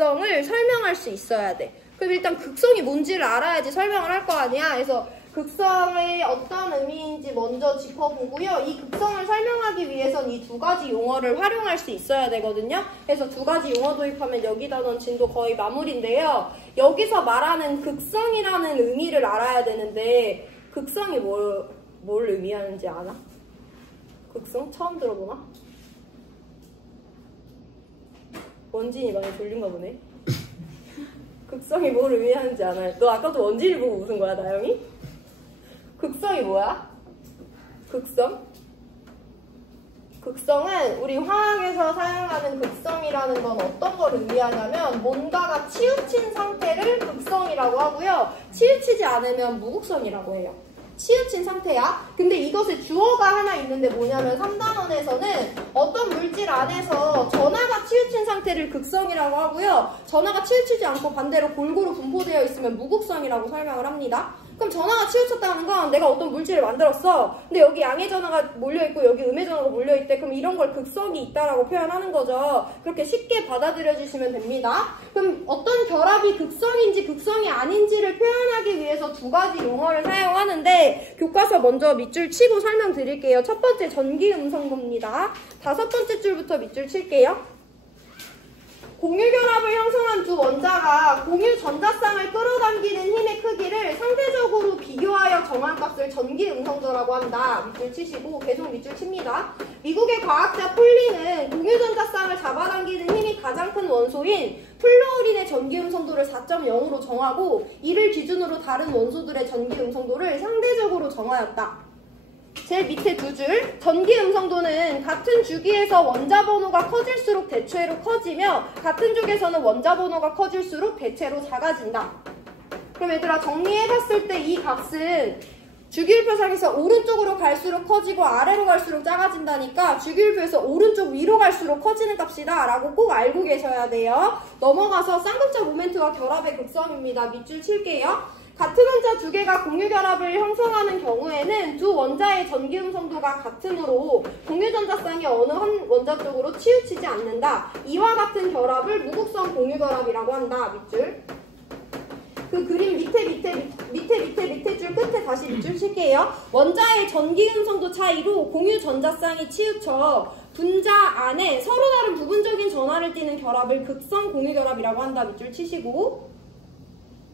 극성을 설명할 수 있어야 돼. 그럼 일단 극성이 뭔지를 알아야지 설명을 할 거 아니야. 그래서 극성의 어떤 의미인지 먼저 짚어보고요. 이 극성을 설명하기 위해선 이 두 가지 용어를 활용할 수 있어야 되거든요. 그래서 두 가지 용어 도입하면 여기다 넣은 진도 거의 마무리인데요. 여기서 말하는 극성이라는 의미를 알아야 되는데 극성이 뭘 의미하는지 아나? 극성? 처음 들어보나? 원진이 많이 졸린가 보네. 극성이 뭘 의미하는지 아나요? 너 아까도 원진이 보고 웃은 거야, 나영이? 극성이 뭐야? 극성? 극성은 우리 화학에서 사용하는 극성이라는 건 어떤 걸 의미하냐면 뭔가가 치우친 상태를 극성이라고 하고요. 치우치지 않으면 무극성이라고 해요. 치우친 상태야. 근데 이것에 주어가 하나 있는데 뭐냐면 3단원에서는 어떤 물질 안에서 전하가 치우친 상태를 극성이라고 하고요. 전하가 치우치지 않고 반대로 골고루 분포되어 있으면 무극성이라고 설명을 합니다. 그럼 전하가 치우쳤다는 건 내가 어떤 물질을 만들었어. 근데 여기 양의 전하가 몰려있고 여기 음의 전하가 몰려있대. 그럼 이런 걸 극성이 있다라고 표현하는 거죠. 그렇게 쉽게 받아들여 주시면 됩니다. 그럼 어떤 결합이 극성인지 극성이 아닌지를 표현하기 위해서 두 가지 용어를 사용하는데 교과서 먼저 밑줄 치고 설명드릴게요. 첫 번째 전기음성도입니다. 5번째 줄부터 밑줄 칠게요. 공유결합을 형성한 두 원자가 공유 전자쌍을 끌어당기는 힘의 크기를 상대적으로 비교하여 정한 값을 전기음성도라고 한다. 밑줄 치시고 계속 밑줄 칩니다. 미국의 과학자 폴링은 공유 전자쌍을 잡아당기는 힘이 가장 큰 원소인 플루오린의 전기음성도를 4.0으로 정하고 이를 기준으로 다른 원소들의 전기음성도를 상대적으로 정하였다. 제일 밑에 두 줄, 전기음성도는 같은 주기에서 원자 번호가 커질수록 대체로 커지며 같은 주기에서는 원자 번호가 커질수록 대체로 작아진다. 그럼 얘들아 정리해봤을 때 이 값은 주기율표상에서 오른쪽으로 갈수록 커지고 아래로 갈수록 작아진다니까 주기율표에서 오른쪽 위로 갈수록 커지는 값이다 라고 꼭 알고 계셔야 돼요. 넘어가서 쌍극자 모멘트와 결합의 극성입니다. 밑줄 칠게요. 같은 원자 두 개가 공유결합을 형성하는 경우에는 두 원자의 전기음성도가 같으므로 공유전자쌍이 어느 한 원자 쪽으로 치우치지 않는다. 이와 같은 결합을 무극성 공유결합이라고 한다. 밑줄. 그 그림 밑에 줄 끝에 다시 밑줄 칠게요. 원자의 전기음성도 차이로 공유전자쌍이 치우쳐 분자 안에 서로 다른 부분적인 전하를 띠는 결합을 극성 공유결합이라고 한다. 밑줄 치시고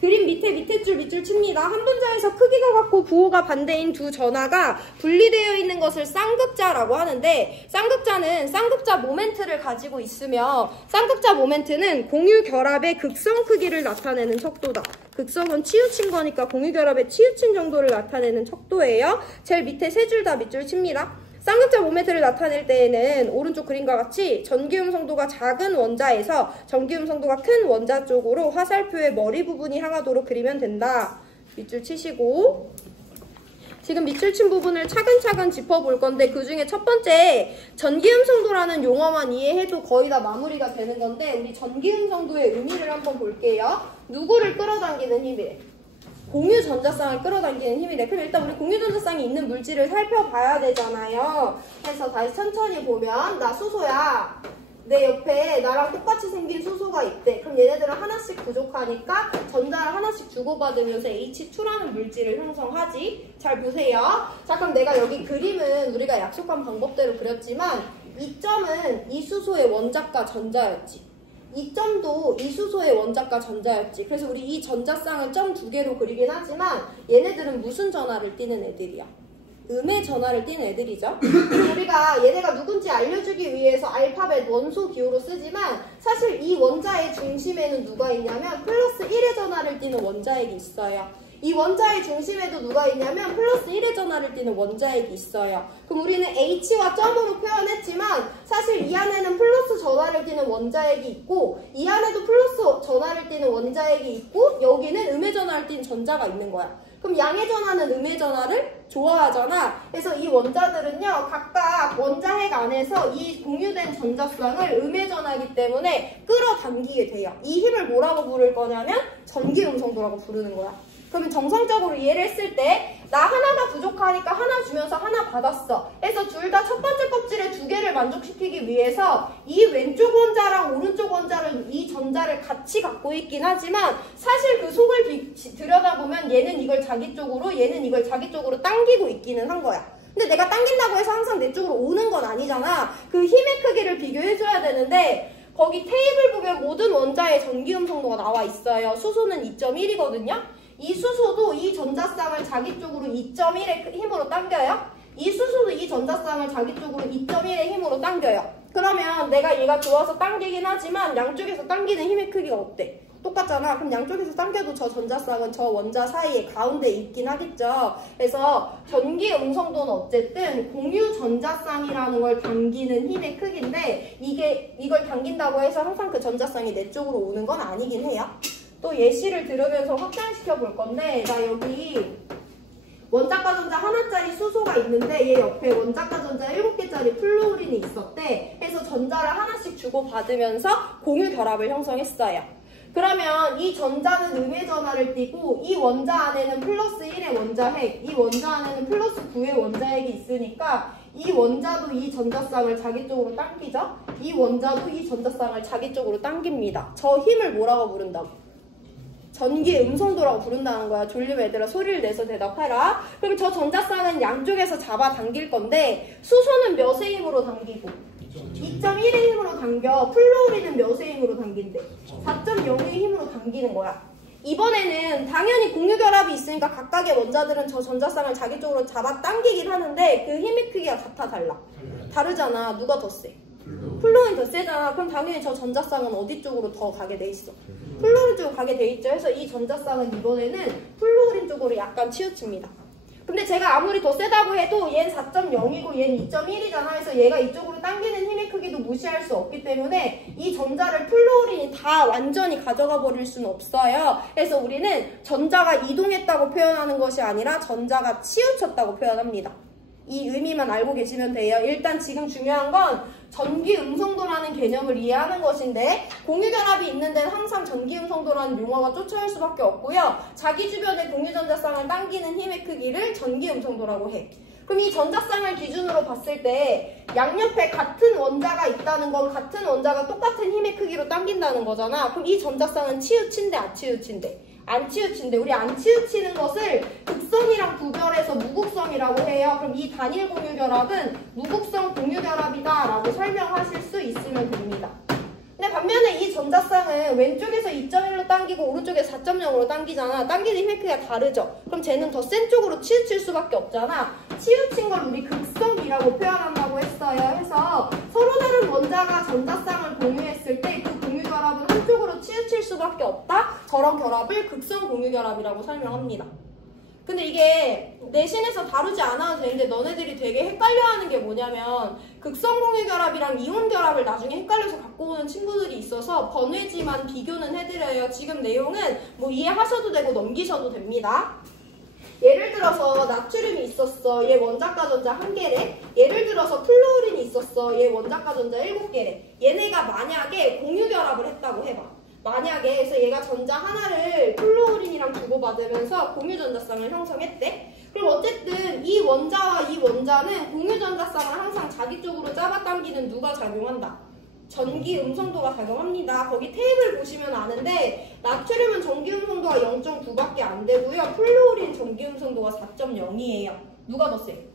그림 밑에 줄 밑줄 칩니다. 한 분자에서 크기가 같고 부호가 반대인 두 전하가 분리되어 있는 것을 쌍극자라고 하는데 쌍극자는 쌍극자 모멘트를 가지고 있으며 쌍극자 모멘트는 공유결합의 극성 크기를 나타내는 척도다. 극성은 치우친 거니까 공유결합의 치우친 정도를 나타내는 척도예요. 제일 밑에 세 줄 다 밑줄 칩니다. 쌍극자 모멘트를 나타낼 때에는 오른쪽 그림과 같이 전기음성도가 작은 원자에서 전기음성도가 큰 원자 쪽으로 화살표의 머리 부분이 향하도록 그리면 된다. 밑줄 치시고 지금 밑줄 친 부분을 차근차근 짚어볼 건데 그 중에 첫 번째 전기음성도라는 용어만 이해해도 거의 다 마무리가 되는 건데 우리 전기음성도의 의미를 한번 볼게요. 누구를 끌어당기는 힘이래? 공유전자쌍을 끌어당기는 힘이래. 그럼 일단 우리 공유전자쌍이 있는 물질을 살펴봐야 되잖아요. 그래서 다시 천천히 보면 나 수소야. 내 옆에 나랑 똑같이 생긴 수소가 있대. 그럼 얘네들은 하나씩 부족하니까 전자를 하나씩 주고받으면서 H2라는 물질을 형성하지. 잘 보세요. 자, 그럼 내가 여기 그림은 우리가 약속한 방법대로 그렸지만 이 점은 이 수소의 원자과 전자였지. 이 점도 이 수소의 원자과 전자였지. 그래서 우리 이 전자쌍을 점 두 개로 그리긴 하지만 얘네들은 무슨 전하를 띠는 애들이야? 음의 전하를 띠는 애들이죠. 우리가 얘네가 누군지 알려주기 위해서 알파벳 원소 기호로 쓰지만 사실 이 원자의 중심에는 누가 있냐면 플러스 1의 전하를 띠는 원자핵이 있어요. 이 원자의 중심에도 누가 있냐면 플러스 1의 전하를 띠는 원자핵이 있어요. 그럼 우리는 H와 점으로 표현했지만 사실 이 안에는 플러스 전하를 띠는 원자핵이 있고 이 안에도 플러스 전하를 띠는 원자핵이 있고 여기는 음의 전하를 띠는 전자가 있는 거야. 그럼 양의 전하는 음의 전하를 좋아하잖아. 그래서 이 원자들은요 각각 원자핵 안에서 이 공유된 전자쌍을 음의 전하이기 때문에 끌어당기게 돼요. 이 힘을 뭐라고 부를 거냐면 전기음성도라고 부르는 거야. 그러면 정성적으로 이해를 했을 때 나 하나가 부족하니까 하나 주면서 하나 받았어. 그래서 둘 다 첫 번째 껍질에 두 개를 만족시키기 위해서 이 왼쪽 원자랑 오른쪽 원자를 이 전자를 같이 갖고 있긴 하지만 사실 그 속을 들여다보면 얘는 이걸 자기 쪽으로 얘는 이걸 자기 쪽으로 당기고 있기는 한 거야. 근데 내가 당긴다고 해서 항상 내 쪽으로 오는 건 아니잖아. 그 힘의 크기를 비교해줘야 되는데 거기 테이블 보면 모든 원자의 전기음성도가 나와 있어요. 수소는 2.1이거든요. 이 수소도 이 전자쌍을 자기 쪽으로 2.1의 힘으로 당겨요. 이 수소도 이 전자쌍을 자기 쪽으로 2.1의 힘으로 당겨요. 그러면 내가 얘가 좋아서 당기긴 하지만 양쪽에서 당기는 힘의 크기가 어때? 똑같잖아. 그럼 양쪽에서 당겨도 저 전자쌍은 저 원자 사이에 가운데 있긴 하겠죠. 그래서 전기 음성도는 어쨌든 공유 전자쌍이라는 걸 당기는 힘의 크기인데 이걸 당긴다고 해서 항상 그 전자쌍이 내 쪽으로 오는 건 아니긴 해요. 또 예시를 들으면서 확장시켜 볼 건데 나 여기 원자과 전자 하나짜리 수소가 있는데 얘 옆에 원자과 전자 7개짜리 플루오린이 있었대. 그래서 전자를 하나씩 주고받으면서 공유 결합을 형성했어요. 그러면 이 전자는 음의 전하를 띠고 이 원자 안에는 플러스 1의 원자핵, 이 원자 안에는 플러스 9의 원자핵이 있으니까 이 원자도 이 전자쌍을 자기 쪽으로 당기죠? 이 원자도 이 전자쌍을 자기 쪽으로 당깁니다. 저 힘을 뭐라고 부른다고? 전기 음성도라고 부른다는 거야. 졸리면 얘들아 소리를 내서 대답해라. 그럼 저 전자쌍은 양쪽에서 잡아 당길 건데 수소는 몇의 힘으로 당기고 2.1의 힘으로 당겨. 플루오린은 몇의 힘으로 당긴대? 4.0의 힘으로 당기는 거야. 이번에는 당연히 공유결합이 있으니까 각각의 원자들은 저 전자쌍을 자기 쪽으로 잡아 당기긴 하는데 그 힘의 크기가 같아 달라? 다르잖아. 누가 더 세? 플루오린 더 세잖아. 그럼 당연히 저 전자쌍은 어디 쪽으로 더 가게 돼 있어? 플루오린 쪽으로 가게 돼 있죠. 그래서 이 전자쌍은 이번에는 플루오린 쪽으로 약간 치우칩니다. 근데 제가 아무리 더 세다고 해도 얘는 4.0이고 얘는 2.1이잖아. 그래서 얘가 이쪽으로 당기는 힘의 크기도 무시할 수 없기 때문에 이 전자를 플루오린이 다 완전히 가져가 버릴 수는 없어요. 그래서 우리는 전자가 이동했다고 표현하는 것이 아니라 전자가 치우쳤다고 표현합니다. 이 의미만 알고 계시면 돼요. 일단 지금 중요한 건 전기 음성도라는 개념을 이해하는 것인데 공유결합이 있는 데는 항상 전기 음성도라는 용어가 쫓아올 수밖에 없고요. 자기 주변의 공유전자쌍을 당기는 힘의 크기를 전기 음성도라고 해. 그럼 이 전자쌍을 기준으로 봤을 때 양옆에 같은 원자가 있다는 건 같은 원자가 똑같은 힘의 크기로 당긴다는 거잖아. 그럼 이 전자쌍은 치우친대 안 치우친대? 안 치우친대. 우리 안 치우치는 것을 극성이랑 구별해서 무극성이라고 해요. 그럼 이 단일 공유결합은 무극성 공유결합이다 라고 설명하실 수 있으면 됩니다. 근데 반면에 이 전자쌍은 왼쪽에서 2.1로 당기고 오른쪽에서 4.0으로 당기잖아. 당기는 힘의 크기가 다르죠. 그럼 쟤는 더 센 쪽으로 치우칠 수밖에 없잖아. 치우친 걸 우리 극성이라고 표현한다고 했어요. 그래서 서로 다른 원자가 전자쌍을 공유했을 때 그 공유결합은 한쪽으로 치우칠 수밖에 없다. 저런 결합을 극성 공유결합이라고 설명합니다. 근데 이게 내신에서 다루지 않아도 되는데 너네들이 되게 헷갈려하는 게 뭐냐면 극성 공유결합이랑 이온결합을 나중에 헷갈려서 갖고 오는 친구들이 있어서 번외지만 비교는 해드려요. 지금 내용은 뭐 이해하셔도 되고 넘기셔도 됩니다. 예를 들어서 나트륨이 있었어. 얘 원자과 전자 1개래. 예를 들어서 플루오린이 있었어. 얘 원자과 전자 7개래. 얘네가 만약에 공유결합을 했다고 해봐. 만약에 그래서 얘가 전자 하나를 플루오린이랑 주고받으면서 공유전자쌍을 형성했대. 그럼 어쨌든 이 원자와 이 원자는 공유전자쌍을 항상 자기 쪽으로 잡아당기는 누가 작용한다? 전기 음성도가 작용합니다. 거기 테이블 보시면 아는데 나트륨은 전기 음성도가 0.9밖에 안 되고요. 플루오린 전기 음성도가 4.0이에요. 누가 더 세?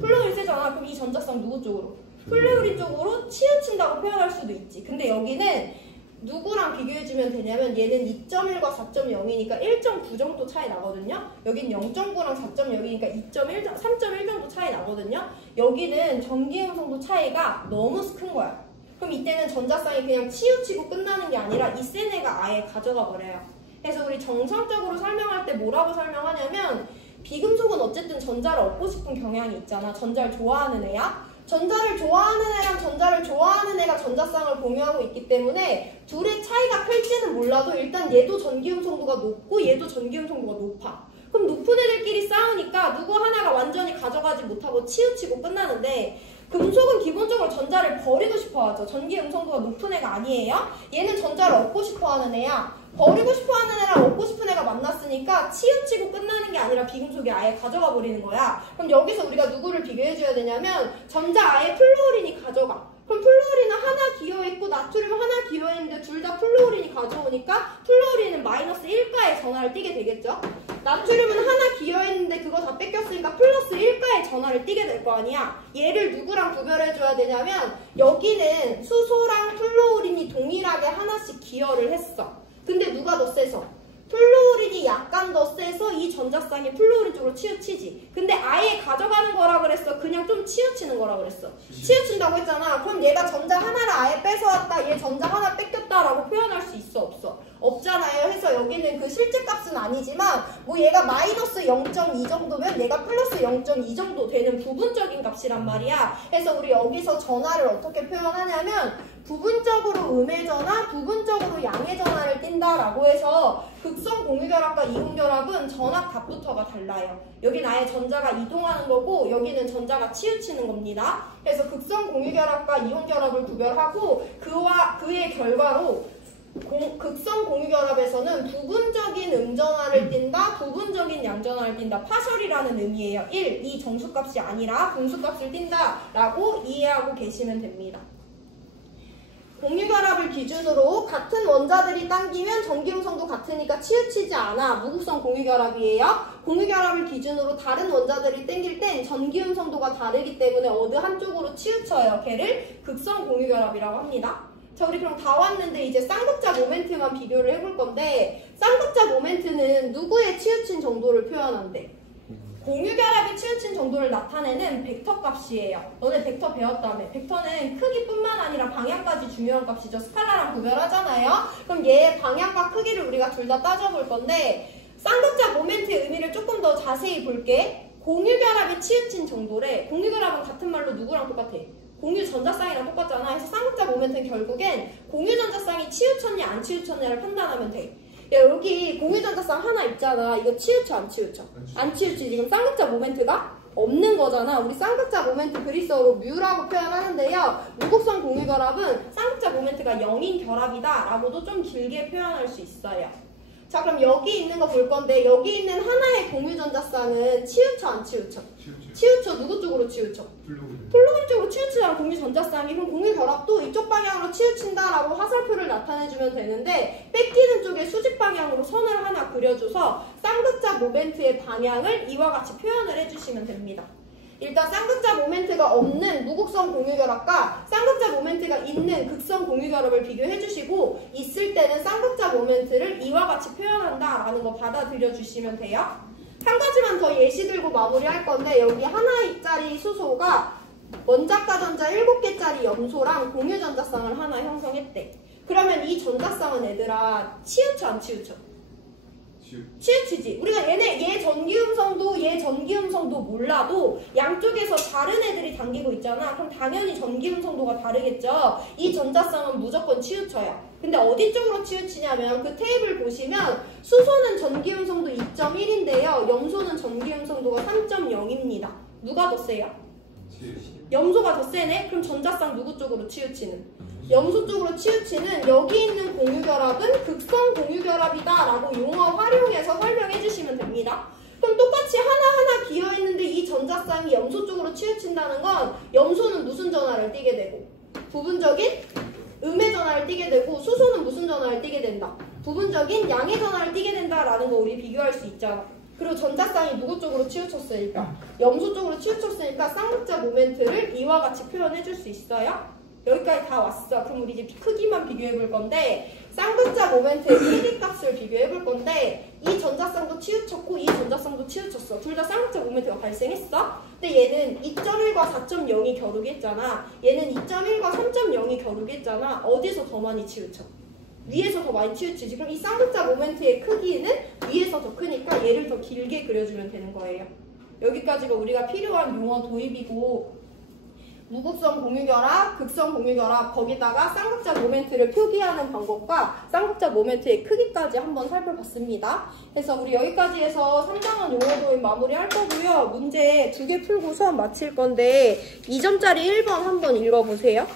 플루오린 세잖아. 그럼 이 전자쌍 누구 쪽으로? 플루오린 쪽으로 치우친다고 표현할 수도 있지. 근데 여기는 누구랑 비교해주면 되냐면 얘는 2.1과 4.0이니까 1.9 정도 차이 나거든요. 여긴 0.9랑 4.0이니까 2.1, 3.1 정도 차이 나거든요. 여기는 전기음성도 차이가 너무 큰 거야. 그럼 이때는 전자쌍이 그냥 치우치고 끝나는 게 아니라 이 센 애가 아예 가져가 버려요. 그래서 우리 정성적으로 설명할 때 뭐라고 설명하냐면 비금속은 어쨌든 전자를 얻고 싶은 경향이 있잖아. 전자를 좋아하는 애야. 전자를 좋아하는 애랑 전자를 좋아하는 애가 전자쌍을 공유하고 있기 때문에 둘의 차이가 클지는 몰라도 일단 얘도 전기음성도가 높고 얘도 전기음성도가 높아. 그럼 높은 애들끼리 싸우니까 누구 하나가 완전히 가져가지 못하고 치우치고 끝나는데 금속은 기본적으로 전자를 버리고 싶어 하죠. 전기 음성도가 높은 애가 아니에요. 얘는 전자를 얻고 싶어 하는 애야. 버리고 싶어 하는 애랑 얻고 싶은 애가 만났으니까 치우치고 끝나는 게 아니라 비금속이 아예 가져가 버리는 거야. 그럼 여기서 우리가 누구를 비교해줘야 되냐면 전자 아예 플루오린이 가져가. 그럼 플루오린은 하나 기여했고 나트륨 하나 기여했는데 둘 다 플루오린이 가져오니까 플루오린은 마이너스 1가의 전하를 띠게 되겠죠. 나트륨은 하나 기여했는데 그거 다 뺏겼으니까 플러스 1가의 전하를 띠게 될 거 아니야. 얘를 누구랑 구별해줘야 되냐면 여기는 수소랑 플루오린이 동일하게 하나씩 기여를 했어. 근데 누가 더 세서? 플루오린이 약간 더 세서 이 전자쌍이 플루오린 쪽으로 치우치지. 근데 아예 가져가는 거라 그랬어? 그냥 좀 치우치는 거라 그랬어? 치우친다고 했잖아. 그럼 얘가 전자 하나를 아예 뺏어왔다, 얘 전자 하나 뺏겼다라고 표현할 수 있어? 없어? 없잖아요. 해서 여기는 그 실제 값은 아니지만 뭐 얘가 마이너스 0.2 정도면 얘가 플러스 0.2 정도 되는 부분적인 값이란 말이야. 그래서 우리 여기서 전하를 어떻게 표현하냐면 부분적으로 음의 전하, 부분적으로 양의 전하를 띈다라고 해서 극성 공유결합과 이온결합은 전압 값부터가 달라요. 여긴 아예 전자가 이동하는 거고 여기는 전자가 치우치는 겁니다. 그래서 극성 공유결합과 이온결합을 구별하고 그의 결과로 극성 공유결합에서는 부분적인 음전하를 띈다, 부분적인 양전하를 띈다. 파셜이라는 의미예요. 1, 2 정수값이 아니라 분수값을 띈다 라고 이해하고 계시면 됩니다. 공유결합을 기준으로 같은 원자들이 당기면 전기음성도 같으니까 치우치지 않아. 무극성 공유결합이에요. 공유결합을 기준으로 다른 원자들이 당길 땐 전기음성도가 다르기 때문에 어느 한쪽으로 치우쳐요. 걔를 극성 공유결합이라고 합니다. 자, 우리 그럼 다 왔는데 이제 쌍극자 모멘트만 비교를 해볼 건데 쌍극자 모멘트는 누구의 치우친 정도를 표현한대? 공유결합이 치우친 정도를 나타내는 벡터 값이에요. 너네 벡터 배웠다며. 벡터는 크기뿐만 아니라 방향까지 중요한 값이죠. 스칼라랑 구별하잖아요. 그럼 얘의 방향과 크기를 우리가 둘 다 따져볼 건데 쌍극자 모멘트의 의미를 조금 더 자세히 볼게. 공유결합이 치우친 정도래. 공유결합은 같은 말로 누구랑 똑같아? 공유전자쌍이랑 똑같잖아. 그래서 쌍극자 모멘트는 결국엔 공유전자쌍이 치우쳤냐 안 치우쳤냐를 판단하면 돼. 야, 여기 공유전자쌍 하나 있잖아. 이거 치우쳐 안 치우쳐? 안 치우치. 지금 쌍극자 모멘트가 없는 거잖아. 우리 쌍극자 모멘트 그리스어로 뮤라고 표현하는데요. 무극성 공유결합은 쌍극자 모멘트가 0인 결합이다 라고도 좀 길게 표현할 수 있어요. 자, 그럼 여기 있는 거 볼 건데 여기 있는 하나의 공유전자쌍은 치우쳐 안 치우쳐? 치우쳐. 누구 쪽으로 치우쳐? 플루오린 쪽으로 치우치잖아. 공유전자쌍이. 그럼 공유결합도 이쪽 방향으로 치우친다라고 화살표를 나타내주면 되는데 뺏기는 쪽에 수직 방향으로 선을 하나 그려줘서 쌍극자 모멘트의 방향을 이와 같이 표현을 해주시면 됩니다. 일단 쌍극자 모멘트가 없는 무극성 공유결합과 쌍극자 모멘트가 있는 극성 공유결합을 비교해주시고 있을 때는 쌍극자 모멘트를 이와 같이 표현한다라는 거 받아들여 주시면 돼요. 한 가지만 더 예시 들고 마무리할 건데 여기 하나짜리 수소가 원자가 전자 7개짜리 염소랑 공유전자쌍을 하나 형성했대. 그러면 이 전자쌍은 얘들아 치우쳐 안 치우쳐? 치우치지. 우리가 얘 전기음성도 얘 전기음성도 몰라도 양쪽에서 다른 애들이 당기고 있잖아. 그럼 당연히 전기음성도가 다르겠죠. 이 전자쌍은 무조건 치우쳐요. 근데 어디 쪽으로 치우치냐면 그 테이블 보시면 수소는 전기음성도 2.1인데요. 염소는 전기음성도가 3.0입니다. 누가 더 세요? 염소가 더 세네? 그럼 전자쌍 누구 쪽으로 치우치는? 염소 쪽으로 치우치는 여기 있는 공유결합은 극성 공유결합이다 라고 용어 활용해서 설명해 주시면 됩니다. 그럼 똑같이 하나하나 기여했는데 이 전자쌍이 염소 쪽으로 치우친다는 건 염소는 무슨 전하를 띠게 되고 부분적인 음의 전하를 띠게 되고 수소는 무슨 전하를 띠게 된다? 부분적인 양의 전하를 띠게 된다라는 거 우리 비교할 수 있잖아. 그리고 전자쌍이 누구 쪽으로 치우쳤으니까? 염소 쪽으로 치우쳤으니까 쌍극자 모멘트를 이와 같이 표현해 줄 수 있어요? 여기까지 다 왔어. 그럼 우리 이제 크기만 비교해 볼 건데 쌍극자 모멘트의 크기 값을 비교해 볼 건데 이 전자쌍도 치우쳤고 이 전자쌍도 치우쳤어. 둘 다 쌍극자 모멘트가 발생했어. 근데 얘는 2.1과 4.0이 겨루겠잖아. 얘는 2.1과 3.0이 겨루겠잖아. 어디서 더 많이 치우쳐? 위에서 더 많이 치우치지. 그럼 이 쌍극자 모멘트의 크기는 위에서 더 크니까 얘를 더 길게 그려주면 되는 거예요. 여기까지가 우리가 필요한 용어 도입이고 무극성 공유결합, 극성 공유결합, 거기다가 쌍극자 모멘트를 표기하는 방법과 쌍극자 모멘트의 크기까지 한번 살펴봤습니다. 그래서 우리 여기까지 해서 3단원 용어 도입 마무리할 거고요. 문제 2개 풀고 수업 마칠 건데 2점짜리 1번 한번 읽어보세요.